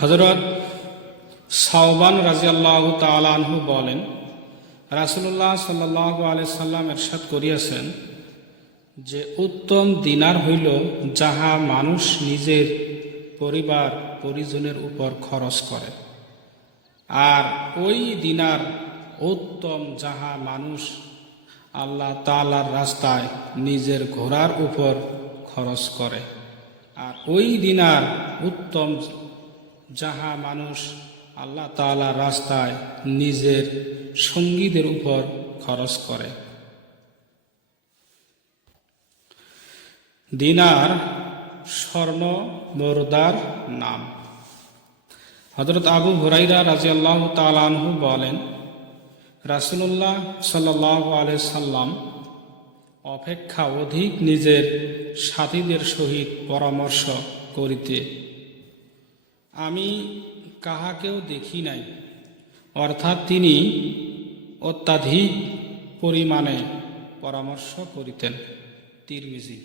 হযরত সাওবান রাদিয়াল্লাহু তাআলা আনহু বলেন, রাসূলুল্লাহ সাল্লাল্লাহু আলাইহি সাল্লাম ইরশাদ করিয়াছেন যে উত্তম দিনার হইল যাহা মানুষ নিজের পরিবার পরিজনের উপর খরচ করে, আর ওই দিনার উত্তম যাহা মানুষ আল্লাহ তাআলার রাস্তায় নিজের ঘোড়ার উপর খরচ করে, আর ওই দিনার উত্তম যাহা মানুষ আল্লাহ তাআলার রাস্তায় নিজের সঙ্গীদের উপর খরচ করে। দিনার স্বর্ণ মুদ্রার নাম। হযরত আবু হুরায়রা রাদিয়াল্লাহু তাআলা আনহু বলেন, রাসূলুল্লাহ সাল্লাল্লাহু আলাইহি সাল্লাম অপেক্ষা অধিক নিজের সাথীদের সহিত পরামর্শ করিতে আমি কাহাকেও দেখি নাই, অর্থাৎ তিনি অত্যাধিক পরিমাণে পরামর্শ করিতেন। তিরমিজি।